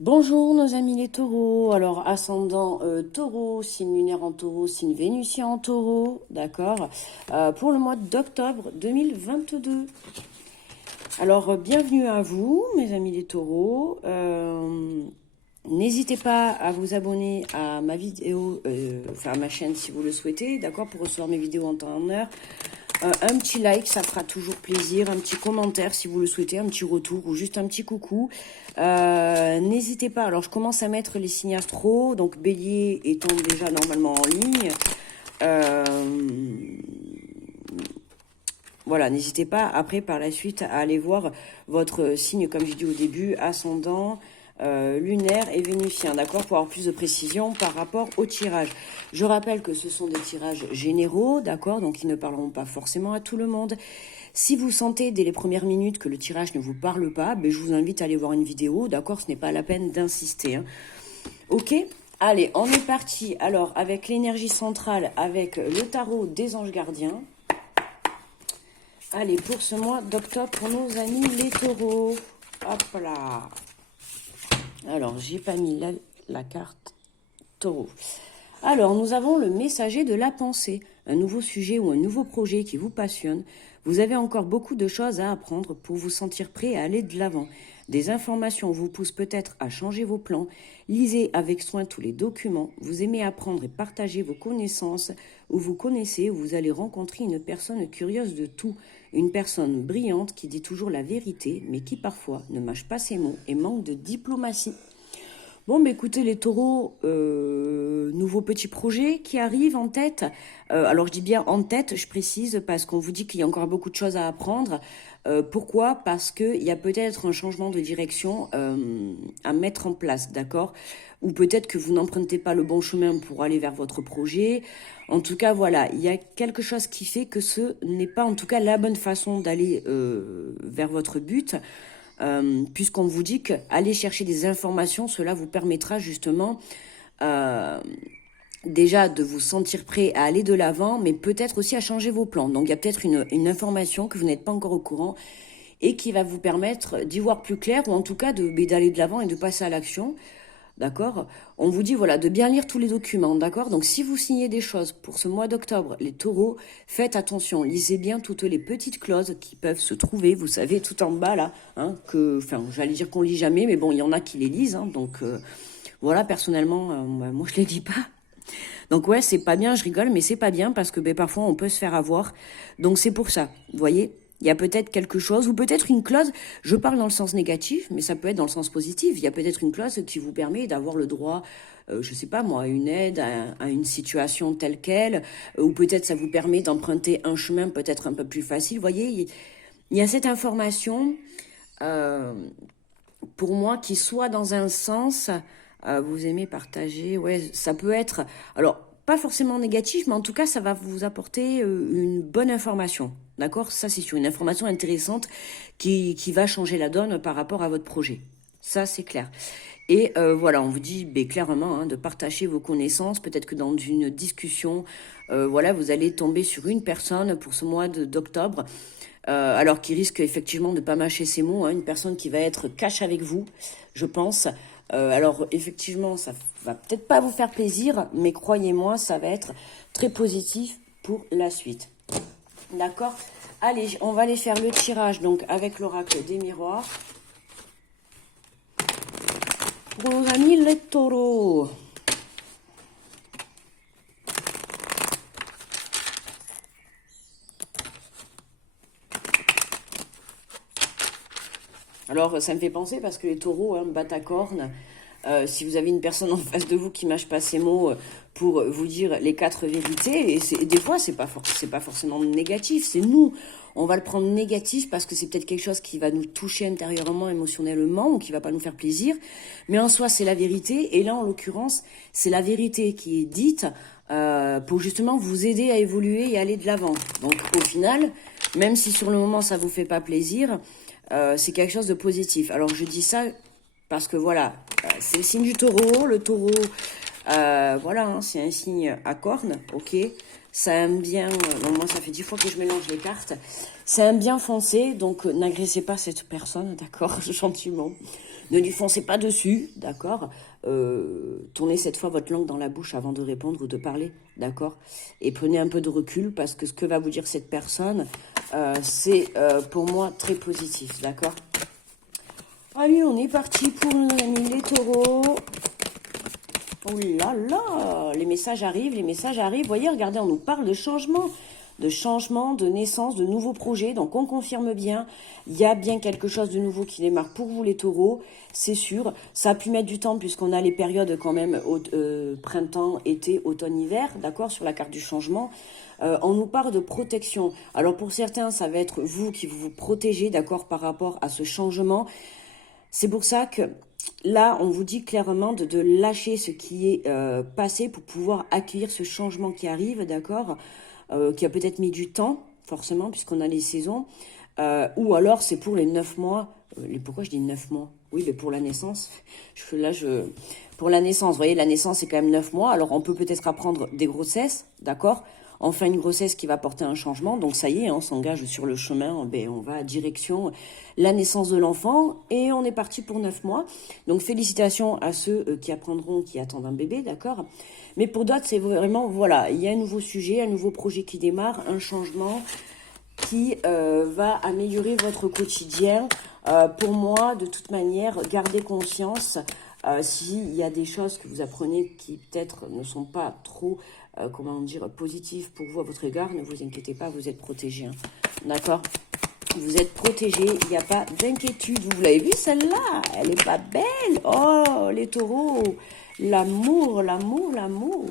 Bonjour nos amis les taureaux, alors ascendant taureau, signe lunaire en taureau, signe vénusien en taureau, d'accord, pour le mois d'octobre 2022. Alors bienvenue à vous mes amis les taureaux, n'hésitez pas à vous abonner à ma vidéo, enfin à ma chaîne si vous le souhaitez, d'accord, pour recevoir mes vidéos en temps et en heure. Un petit like, ça fera toujours plaisir. Un petit commentaire si vous le souhaitez, un petit retour ou juste un petit coucou. N'hésitez pas. Alors, je commence à mettre les signes astro. Donc, Bélier étant déjà normalement en ligne. Voilà, n'hésitez pas après, par la suite, à aller voir votre signe, comme j'ai dit au début, ascendant, lunaire et vénusien, d'accord, pour avoir plus de précision par rapport au tirage. Je rappelle que ce sont des tirages généraux, d'accord, donc ils ne parleront pas forcément à tout le monde. Si vous sentez dès les premières minutes que le tirage ne vous parle pas, ben, je vous invite à aller voir une vidéo, d'accord, ce n'est pas la peine d'insister. Hein. Ok, allez, on est parti. Alors, avec l'énergie centrale, avec le tarot des anges gardiens. Allez, pour ce mois d'octobre, pour nos amis les taureaux. Hop là. Alors, j'ai pas mis la carte taureau. Alors, nous avons le messager de la pensée, un nouveau sujet ou un nouveau projet qui vous passionne. Vous avez encore beaucoup de choses à apprendre pour vous sentir prêt à aller de l'avant. Des informations vous poussent peut-être à changer vos plans. Lisez avec soin tous les documents. Vous aimez apprendre et partager vos connaissances. Ou vous connaissez, ou vous allez rencontrer une personne curieuse de tout. Une personne brillante qui dit toujours la vérité, mais qui parfois ne mâche pas ses mots et manque de diplomatie. Bon, mais écoutez, les taureaux, nouveau petit projet qui arrive en tête. Alors, je dis bien en tête, je précise, parce qu'on vous dit qu'il y a encore beaucoup de choses à apprendre. Pourquoi? Parce qu'il y a peut-être un changement de direction à mettre en place, d'accord? Ou peut-être que vous n'empruntez pas le bon chemin pour aller vers votre projet. En tout cas, voilà, il y a quelque chose qui fait que ce n'est pas en tout cas la bonne façon d'aller vers votre but. Puisqu'on vous dit qu'aller chercher des informations, cela vous permettra justement déjà de vous sentir prêt à aller de l'avant, mais peut-être aussi à changer vos plans. Donc il y a peut-être une information que vous n'êtes pas encore au courant et qui va vous permettre d'y voir plus clair, ou en tout cas d'aller de l'avant et de passer à l'action. D'accord? On vous dit, voilà, de bien lire tous les documents, d'accord? Donc, si vous signez des choses pour ce mois d'octobre, les taureaux, faites attention, lisez bien toutes les petites clauses qui peuvent se trouver, vous savez, tout en bas, là, hein, j'allais dire qu'on lit jamais, mais bon, il y en a qui les lisent, hein, donc, voilà, personnellement, moi, je les lis pas. Donc, ouais, c'est pas bien, je rigole, mais c'est pas bien parce que, ben, parfois, on peut se faire avoir. Donc, c'est pour ça, vous voyez? Il y a peut-être quelque chose, ou peut-être une clause, je parle dans le sens négatif, mais ça peut être dans le sens positif. Il y a peut-être une clause qui vous permet d'avoir le droit, je sais pas moi, à une aide, à une situation telle qu'elle, ou peut-être ça vous permet d'emprunter un chemin peut-être un peu plus facile. Vous voyez, il y a cette information, euh, pour moi, qui soit dans un sens, vous aimez partager, ouais, ça peut être, alors, pas forcément négatif, mais en tout cas, ça va vous apporter une bonne information. D'accord? Ça, c'est sur une information intéressante qui va changer la donne par rapport à votre projet. Ça, c'est clair. Et voilà, on vous dit clairement hein, de partager vos connaissances. Peut-être que dans une discussion, voilà, vous allez tomber sur une personne pour ce mois d'octobre. Alors qui risque effectivement de ne pas mâcher ses mots, hein, une personne qui va être cash avec vous, je pense. Alors effectivement, ça va peut-être pas vous faire plaisir, mais croyez-moi, ça va être très positif pour la suite. D'accord? Allez, on va aller faire le tirage donc avec l'oracle des miroirs. Pour nos amis les taureaux. Alors, ça me fait penser parce que les taureaux hein, battent à cornes. Si vous avez une personne en face de vous qui mâche pas ses mots pour vous dire les quatre vérités, et des fois, c'est pas forcément négatif, c'est nous. On va le prendre négatif parce que c'est peut-être quelque chose qui va nous toucher intérieurement, émotionnellement, ou qui va pas nous faire plaisir. Mais en soi, c'est la vérité. Et là, en l'occurrence, c'est la vérité qui est dite pour justement vous aider à évoluer et aller de l'avant. Donc, au final, même si sur le moment, ça vous fait pas plaisir, c'est quelque chose de positif. Alors je dis ça parce que voilà, c'est le signe du taureau. Le taureau, voilà, hein, c'est un signe à cornes, ok. Ça aime bien, bon, moi ça fait 10 fois que je mélange les cartes. C'est un bien foncé, donc n'agressez pas cette personne, d'accord, gentiment. Ne lui foncez pas dessus, d'accord. Tournez cette fois votre langue dans la bouche avant de répondre ou de parler, d'accord. Et prenez un peu de recul parce que ce que va vous dire cette personne, c'est pour moi très positif, d'accord. Allez, on est parti pour nos amis les taureaux. Oh là là, les messages arrivent, les messages arrivent. Vous voyez, regardez, on nous parle de changement, de naissance, de nouveaux projets. Donc, on confirme bien, il y a bien quelque chose de nouveau qui démarre pour vous, les taureaux, c'est sûr. Ça a pu mettre du temps puisqu'on a les périodes quand même printemps, été, automne, hiver, d'accord, sur la carte du changement. On nous parle de protection. Alors, pour certains, ça va être vous qui vous protégez, d'accord, par rapport à ce changement. C'est pour ça que là, on vous dit clairement de lâcher ce qui est passé pour pouvoir accueillir ce changement qui arrive, d'accord, qui a peut-être mis du temps, forcément, puisqu'on a les saisons, ou alors c'est pour les 9 mois. Pourquoi je dis 9 mois? Oui, mais pour la naissance. Pour la naissance, vous voyez, la naissance, c'est quand même 9 mois. Alors, on peut peut-être apprendre des grossesses, d'accord. Enfin, une grossesse qui va porter un changement. Donc, ça y est, on s'engage sur le chemin. Ben, on va direction la naissance de l'enfant. Et on est parti pour 9 mois. Donc, félicitations à ceux qui apprendront, qui attendent un bébé, d'accord. Mais pour d'autres, c'est vraiment, voilà, il y a un nouveau sujet, un nouveau projet qui démarre, un changement qui va améliorer votre quotidien. Pour moi, de toute manière, gardez conscience s'il y a des choses que vous apprenez qui peut-être ne sont pas trop, comment dire, positives pour vous à votre égard, ne vous inquiétez pas, vous êtes protégés. Hein. D'accord? Vous êtes protégés, il n'y a pas d'inquiétude. Vous l'avez vu celle-là? Elle est pas belle? Oh, les taureaux! L'amour, l'amour, l'amour.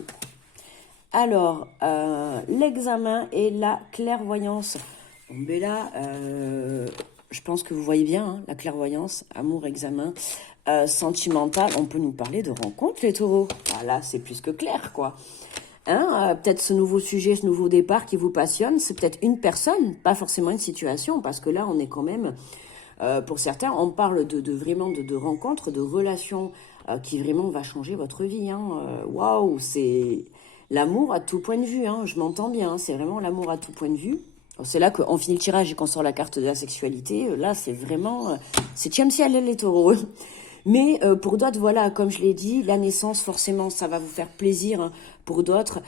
Alors, l'examen et la clairvoyance. Bon, ben là, je pense que vous voyez bien, hein, la clairvoyance, amour, examen, sentimental. On peut nous parler de rencontres, les taureaux. Voilà, c'est plus que clair, quoi. Hein, peut-être ce nouveau sujet, ce nouveau départ qui vous passionne, c'est peut-être une personne, pas forcément une situation, parce que là, on est quand même, pour certains, on parle vraiment de rencontres, de relations qui vraiment va changer votre vie. Waouh, c'est l'amour à tout point de vue, hein, je m'entends bien, hein, c'est vraiment l'amour à tout point de vue. C'est là qu'on finit le tirage et qu'on sort la carte de la sexualité. Là, c'est vraiment... c'est septième ciel, les taureaux. Mais pour d'autres, voilà, comme je l'ai dit, la naissance, forcément, ça va vous faire plaisir. Hein. Pour d'autres,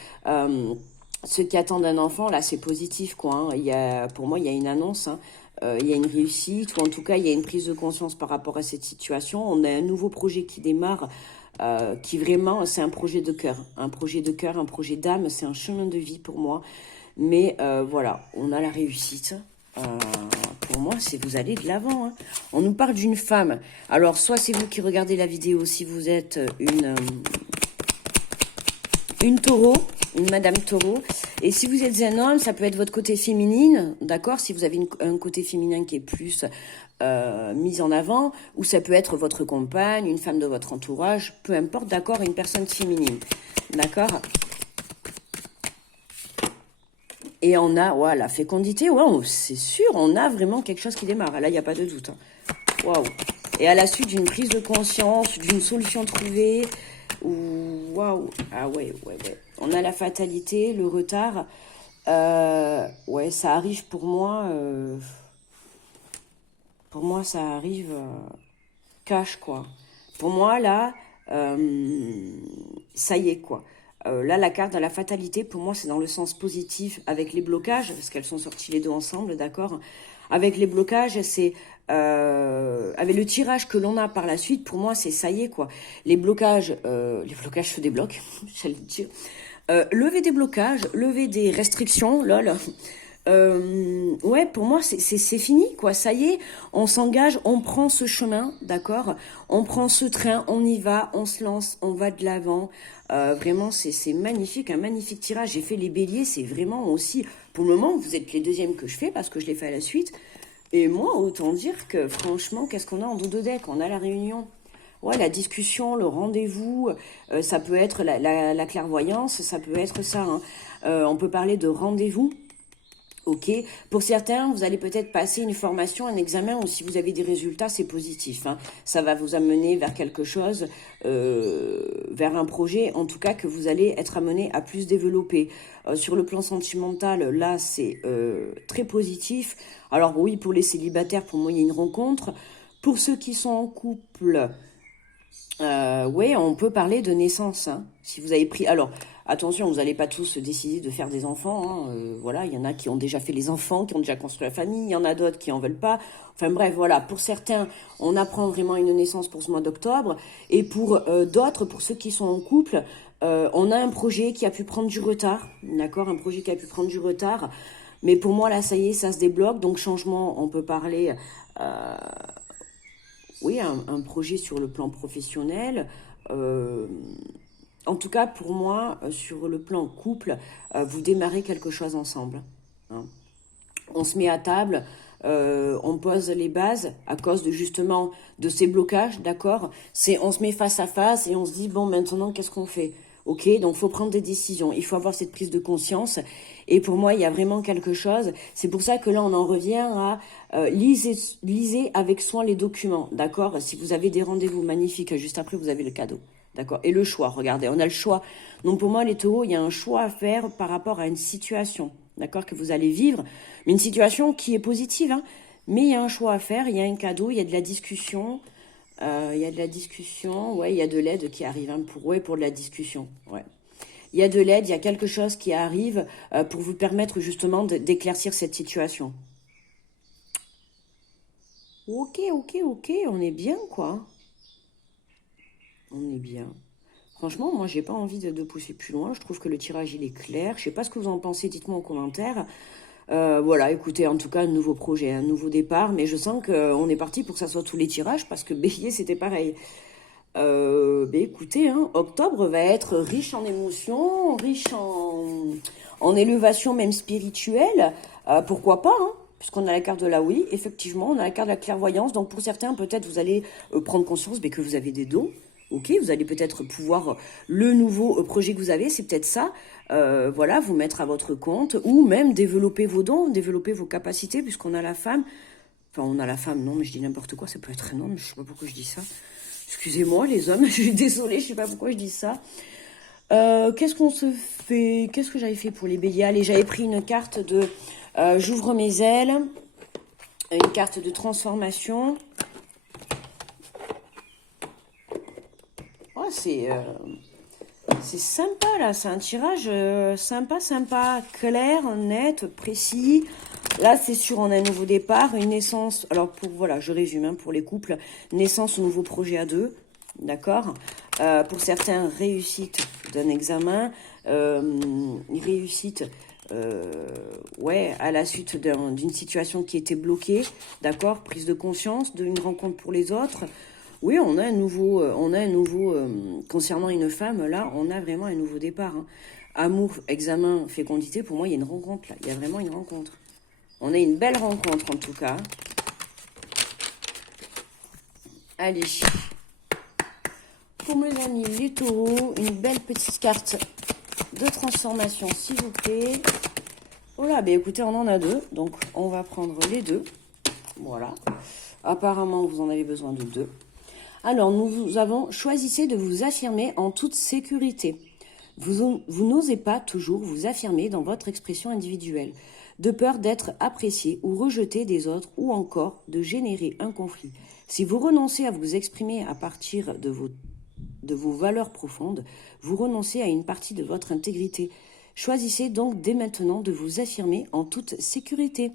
ceux qui attendent un enfant, là, c'est positif, quoi. Hein. Pour moi, il y a une annonce, hein. Il y a une réussite, ou en tout cas, il y a une prise de conscience par rapport à cette situation. On a un nouveau projet qui démarre, qui vraiment, c'est un projet de cœur. Un projet de cœur, un projet d'âme, c'est un chemin de vie pour moi. Mais voilà, on a la réussite. Pour moi, c'est vous allez de l'avant. Hein. On nous parle d'une femme. Alors, soit c'est vous qui regardez la vidéo, si vous êtes une taureau, une madame taureau. Et si vous êtes un homme, ça peut être votre côté féminine, d'accord. Si vous avez un côté féminin qui est plus mis en avant, ou ça peut être votre compagne, une femme de votre entourage, peu importe, d'accord, une personne féminine, d'accord. Et on a, ouais, la fécondité, ouais, c'est sûr, on a vraiment quelque chose qui démarre. Là, il n'y a pas de doute. Hein. Waouh. Et à la suite d'une prise de conscience, d'une solution trouvée, waouh. Ah ouais. On a la fatalité, le retard. Ouais, ça arrive pour moi. Pour moi, ça arrive cash, quoi. Pour moi, là, ça y est, quoi. Là, la carte de la fatalité, pour moi, c'est dans le sens positif avec les blocages, parce qu'elles sont sorties les deux ensemble, d'accord. Avec les blocages, c'est... avec le tirage que l'on a par la suite, pour moi, c'est ça y est, quoi. Les blocages se débloquent, j'allais dire. Lever des blocages, lever des restrictions, lol. Ouais, pour moi, c'est fini, quoi. Ça y est, on s'engage, on prend ce chemin, d'accord. On prend ce train, on y va, on se lance, on va de l'avant. Vraiment, c'est magnifique, un magnifique tirage. J'ai fait les béliers, c'est vraiment aussi... Pour le moment, vous êtes les deuxièmes que je fais parce que je l'ai fait à la suite. Et moi, autant dire que, franchement, qu'est-ce qu'on a en dos de deck? On a la réunion. Ouais, la discussion, le rendez-vous, ça peut être la clairvoyance, ça peut être ça. Hein. On peut parler de rendez-vous. Ok, pour certains, vous allez peut-être passer une formation, un examen, ou si vous avez des résultats, c'est positif, hein. Ça va vous amener vers quelque chose, vers un projet, en tout cas, que vous allez être amené à plus développer. Sur le plan sentimental, là, c'est très positif. Alors oui, pour les célibataires, pour moi, il y a une rencontre. Pour ceux qui sont en couple, oui, on peut parler de naissance, hein. Si vous avez pris... Alors, attention, vous n'allez pas tous décider de faire des enfants, hein. Voilà, il y en a qui ont déjà fait les enfants, qui ont déjà construit la famille. Il y en a d'autres qui en veulent pas. Enfin bref, voilà. Pour certains, on apprend vraiment une naissance pour ce mois d'octobre. Et pour d'autres, pour ceux qui sont en couple, on a un projet qui a pu prendre du retard. D'accord, un projet qui a pu prendre du retard. Mais pour moi, là, ça y est, ça se débloque. Donc, changement, on peut parler... oui, un projet sur le plan professionnel. En tout cas, pour moi, sur le plan couple, vous démarrez quelque chose ensemble, hein. On se met à table, on pose les bases à cause de justement de ces blocages, d'accord? On se met face à face et on se dit, bon, maintenant, qu'est-ce qu'on fait? Ok, donc il faut prendre des décisions, il faut avoir cette prise de conscience. Et pour moi, il y a vraiment quelque chose. C'est pour ça que là, on en revient à lisez avec soin les documents, d'accord? Si vous avez des rendez-vous magnifiques, juste après, vous avez le cadeau, d'accord? Et le choix, regardez, on a le choix. Donc pour moi, les taureaux, il y a un choix à faire par rapport à une situation, d'accord, que vous allez vivre. Mais une situation qui est positive, hein. Mais il y a un choix à faire, il y a un cadeau, il y a de la discussion. Il y a de la discussion, ouais, il y a de l'aide qui arrive, hein, pour de la discussion, ouais. Il y a de l'aide, il y a quelque chose qui arrive pour vous permettre justement d'éclaircir cette situation. Ok, ok, ok, on est bien, quoi. On est bien. Franchement, moi, j'ai pas envie de pousser plus loin. Je trouve que le tirage, il est clair. Je sais pas ce que vous en pensez, dites-moi en commentaire. Voilà, écoutez, en tout cas, un nouveau projet, un nouveau départ. Mais je sens qu'on est parti pour que ça soit tous les tirages parce que Bélier, c'était pareil. Écoutez, hein, octobre va être riche en émotions, riche en élévation même spirituelle. Pourquoi pas, hein, puisqu'on a la carte de la oui, effectivement, on a la carte de la clairvoyance. Donc pour certains, peut-être vous allez prendre conscience que vous avez des dons. Ok, vous allez peut-être pouvoir, le nouveau projet que vous avez, c'est peut-être ça, voilà, vous mettre à votre compte, ou même développer vos dons, développer vos capacités, puisqu'on a la femme. Enfin, on a la femme, non, mais je dis n'importe quoi, ça peut être un homme, je sais pas pourquoi je dis ça. Excusez-moi les hommes, je suis désolée, je sais pas pourquoi je dis ça. Qu'est-ce qu'on se fait? Qu'est-ce que j'avais fait pour les béliers? Allez, j'avais pris une carte de j'ouvre mes ailes, une carte de transformation. Oh, c'est sympa là, c'est un tirage sympa, clair, net, précis. Là, c'est sûr, on a un nouveau départ, une naissance. Alors, voilà, je résume, hein, pour les couples, naissance au nouveau projet à deux, d'accord. Pour certains, réussite d'un examen, réussite, ouais, à la suite d'une situation qui était bloquée, d'accord, prise de conscience, d'une rencontre pour les autres. Oui, on a un nouveau, concernant une femme, là, on a vraiment un nouveau départ, hein. Amour, examen, fécondité, pour moi, il y a une rencontre, là, il y a vraiment une rencontre. On a une belle rencontre, en tout cas. Allez. Pour mes amis, les taureaux, une belle petite carte de transformation, s'il vous plaît. Voilà, ben écoutez, on en a deux, donc on va prendre les deux. Voilà. Apparemment, vous en avez besoin de deux. Alors, nous avons choisissez de vous affirmer en toute sécurité. Vous n'osez pas toujours vous affirmer dans votre expression individuelle, de peur d'être apprécié ou rejeté des autres ou encore de générer un conflit. Si vous renoncez à vous exprimer à partir de vos valeurs profondes, vous renoncez à une partie de votre intégrité. Choisissez donc dès maintenant de vous affirmer en toute sécurité.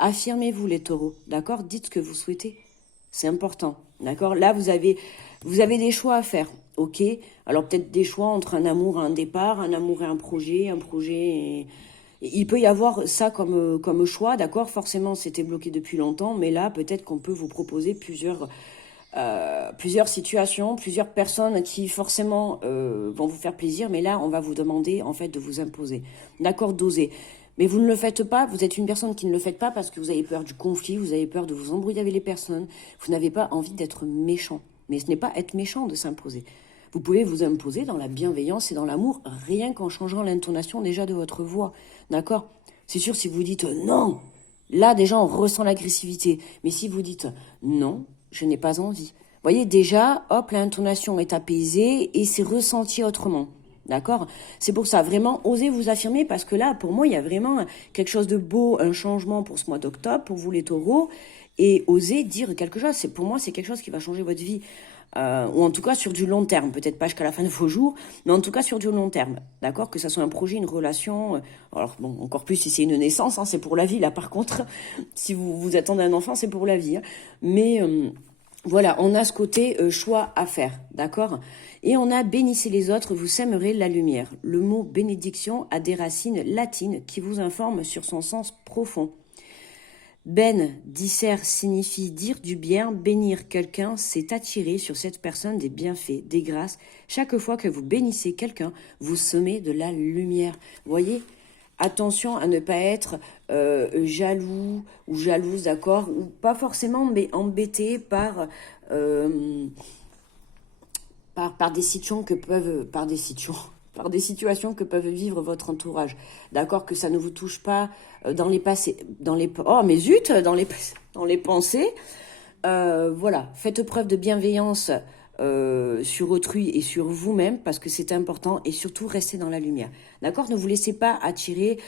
Affirmez-vous les taureaux, d'accord? Dites ce que vous souhaitez. C'est important, d'accord? Là, vous avez des choix à faire, ok? Alors peut-être des choix entre un amour et un départ, un amour et un projet et... Il peut y avoir ça comme choix, d'accord? Forcément, c'était bloqué depuis longtemps, mais là, peut-être qu'on peut vous proposer plusieurs situations, plusieurs personnes qui forcément vont vous faire plaisir, mais là, on va vous demander en fait de vous imposer, d'accord? D'oser. Mais vous ne le faites pas, vous êtes une personne qui ne le fait pas parce que vous avez peur du conflit, vous avez peur de vous embrouiller avec les personnes, vous n'avez pas envie d'être méchant. Mais ce n'est pas être méchant de s'imposer. Vous pouvez vous imposer dans la bienveillance et dans l'amour, rien qu'en changeant l'intonation déjà de votre voix, d'accord? C'est sûr, si vous dites non, là déjà on ressent l'agressivité. Mais si vous dites non, je n'ai pas envie. Vous voyez, déjà, hop, l'intonation est apaisée et c'est ressenti autrement. D'accord? C'est pour ça, vraiment, osez vous affirmer parce que là, pour moi, il y a vraiment quelque chose de beau, un changement pour ce mois d'octobre, pour vous les taureaux, et osez dire quelque chose. Pour moi, c'est quelque chose qui va changer votre vie. Ou en tout cas sur du long terme, peut-être pas jusqu'à la fin de vos jours, mais en tout cas sur du long terme, d'accord? Que ça soit un projet, une relation, alors bon, encore plus si c'est une naissance, hein, c'est pour la vie, là par contre, si vous attendez un enfant, c'est pour la vie, hein. Mais voilà, on a ce côté choix à faire, d'accord? Et on a bénissez les autres, vous sèmerez la lumière. Le mot bénédiction a des racines latines qui vous informent sur son sens profond. Ben, disser signifie dire du bien, bénir quelqu'un, c'est attirer sur cette personne des bienfaits, des grâces. Chaque fois que vous bénissez quelqu'un, vous semez de la lumière. Voyez, attention à ne pas être jaloux ou jalouse, d'accord? Ou pas forcément, mais embêté par des situations que peuvent... par des situations que peuvent vivre votre entourage. D'accord, que ça ne vous touche pas dans les passés, oh mais zut, dans les pensées. Voilà, faites preuve de bienveillance sur autrui et sur vous-même parce que c'est important et surtout restez dans la lumière. D'accord, ne vous laissez pas attirer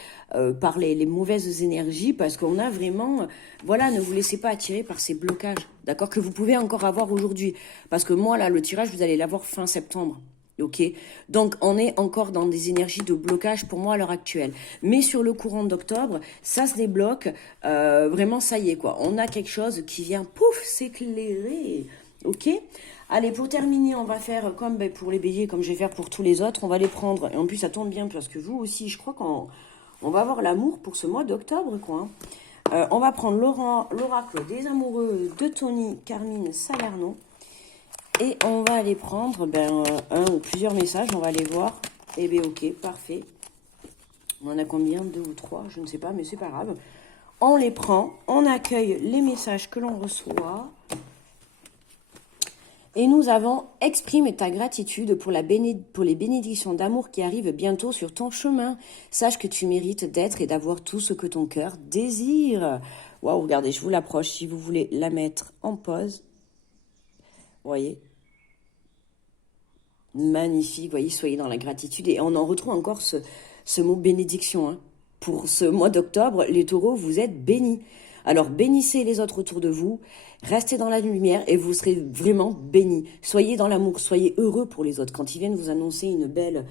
par les mauvaises énergies parce qu'on a vraiment, voilà, ne vous laissez pas attirer par ces blocages. D'accord, que vous pouvez encore avoir aujourd'hui. Parce que moi là, le tirage, vous allez l'avoir fin septembre. Ok, donc on est encore dans des énergies de blocage pour moi à l'heure actuelle. Mais sur le courant d'octobre, ça se débloque. Vraiment, ça y est quoi. On a quelque chose qui vient, pouf, s'éclairer. Ok. Allez, pour terminer, on va faire comme pour les béliers, comme je vais faire pour tous les autres. On va les prendre. Et en plus, ça tombe bien parce que vous aussi, je crois qu'on va avoir l'amour pour ce mois d'octobre, quoi. On va prendre l'oracle des amoureux de Tony, Carmine, Salerno. Et on va aller prendre un ou plusieurs messages, on va aller voir. Eh bien, ok, parfait. On en a combien? 2 ou 3, je ne sais pas, mais c'est pas grave. On les prend, on accueille les messages que l'on reçoit. Et nous avons « Exprime ta gratitude pour les bénédictions d'amour qui arrivent bientôt sur ton chemin. Sache que tu mérites d'être et d'avoir tout ce que ton cœur désire. » Waouh, regardez, je vous l'approche si vous voulez la mettre en pause. Vous voyez, magnifique, vous voyez, soyez dans la gratitude. Et on en retrouve encore ce mot bénédiction. Hein. Pour ce mois d'octobre, les taureaux, vous êtes bénis. Alors, bénissez les autres autour de vous, restez dans la lumière et vous serez vraiment bénis. Soyez dans l'amour, soyez heureux pour les autres. Quand ils viennent vous annoncer une belle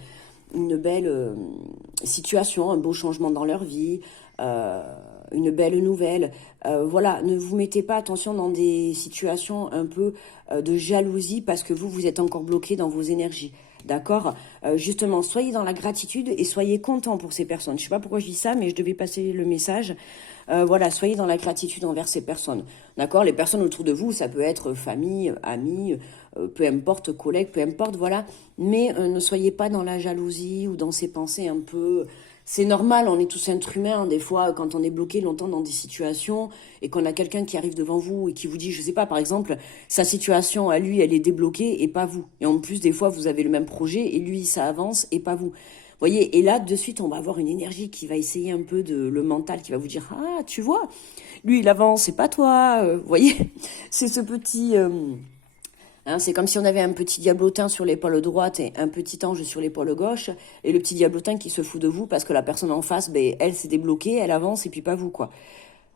situation, un beau changement dans leur vie, une belle nouvelle. Voilà, ne vous mettez pas, attention, dans des situations un peu de jalousie parce que vous êtes encore bloqué dans vos énergies. D'accord, justement, soyez dans la gratitude et soyez content pour ces personnes. Je ne sais pas pourquoi je dis ça, mais je devais passer le message. Voilà, soyez dans la gratitude envers ces personnes. D'accord, les personnes autour de vous, ça peut être famille, amis, peu importe, collègues, peu importe, voilà. Mais ne soyez pas dans la jalousie ou dans ces pensées un peu... C'est normal, on est tous êtres humains, des fois, quand on est bloqué longtemps dans des situations et qu'on a quelqu'un qui arrive devant vous et qui vous dit, je sais pas, par exemple, sa situation à lui, elle est débloquée et pas vous. Et en plus, des fois, vous avez le même projet et lui, ça avance et pas vous. Vous voyez, et là, de suite, on va avoir une énergie qui va essayer un peu le mental, qui va vous dire, ah, tu vois, lui, il avance, c'est pas toi. Vous voyez, c'est ce petit... Hein, c'est comme si on avait un petit diablotin sur l'épaule droite et un petit ange sur l'épaule gauche, et le petit diablotin qui se fout de vous parce que la personne en face, elle s'est débloquée, elle avance, et puis pas vous, quoi.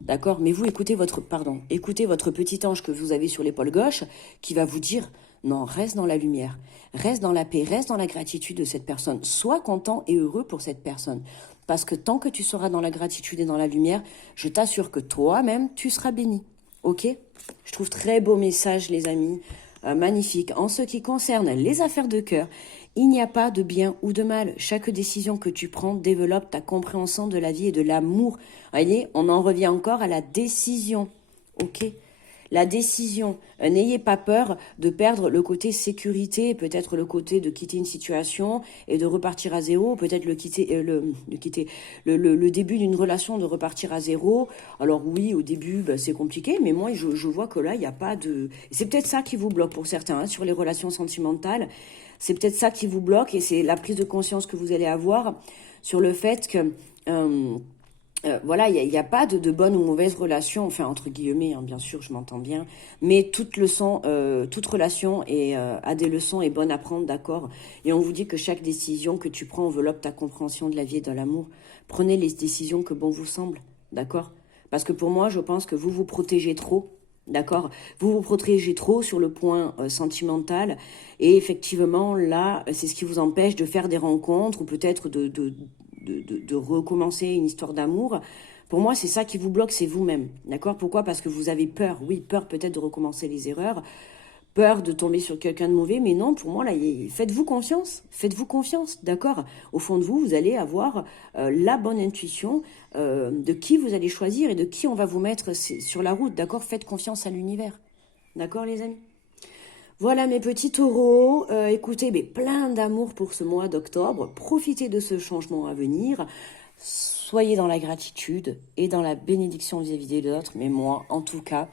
D'accord? Mais vous, écoutez votre petit ange que vous avez sur l'épaule gauche, qui va vous dire, non, reste dans la lumière, reste dans la paix, reste dans la gratitude de cette personne, sois content et heureux pour cette personne. Parce que tant que tu seras dans la gratitude et dans la lumière, je t'assure que toi-même, tu seras béni. Ok? Je trouve très beau message, les amis. Magnifique. En ce qui concerne les affaires de cœur, il n'y a pas de bien ou de mal. Chaque décision que tu prends développe ta compréhension de la vie et de l'amour. Voyez, on en revient encore à la décision. Ok? La décision. N'ayez pas peur de perdre le côté sécurité, peut-être le côté de quitter une situation et de repartir à zéro, peut-être le début d'une relation, de repartir à zéro. Alors oui, au début, c'est compliqué, mais moi, je vois que là, il n'y a pas de... C'est peut-être ça qui vous bloque pour certains, hein, sur les relations sentimentales. C'est peut-être ça qui vous bloque et c'est la prise de conscience que vous allez avoir sur le fait que... Voilà, il y a pas de bonne ou mauvaise relation, enfin entre guillemets, hein, bien sûr, je m'entends bien, mais toute relation a des leçons et bonne à prendre, d'accord? Et on vous dit que chaque décision que tu prends enveloppe ta compréhension de la vie et de l'amour. Prenez les décisions que bon vous semble, d'accord? Parce que pour moi, je pense que vous vous protégez trop, d'accord? Vous vous protégez trop sur le point sentimental, et effectivement, là, c'est ce qui vous empêche de faire des rencontres ou peut-être de recommencer une histoire d'amour. Pour moi, c'est ça qui vous bloque, c'est vous-même. D'accord? Pourquoi? Parce que vous avez peur. Oui, peur peut-être de recommencer les erreurs, peur de tomber sur quelqu'un de mauvais, mais non, pour moi, là, faites-vous confiance. Faites-vous confiance, d'accord? Au fond de vous, vous allez avoir la bonne intuition de qui vous allez choisir et de qui on va vous mettre sur la route, d'accord? Faites confiance à l'univers. D'accord, les amis? Voilà mes petits taureaux, écoutez, mais plein d'amour pour ce mois d'octobre, profitez de ce changement à venir, soyez dans la gratitude et dans la bénédiction vis-à-vis des autres, mais moi, en tout cas,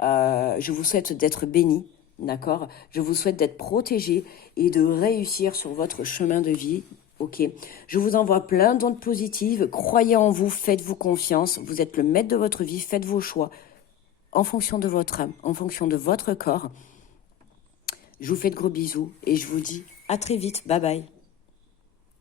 je vous souhaite d'être bénis, d'accord? Je vous souhaite d'être protégés et de réussir sur votre chemin de vie, ok? Je vous envoie plein d'ondes positives, croyez en vous, faites-vous confiance, vous êtes le maître de votre vie, faites vos choix en fonction de votre âme, en fonction de votre corps. Je vous fais de gros bisous et je vous dis à très vite. Bye bye.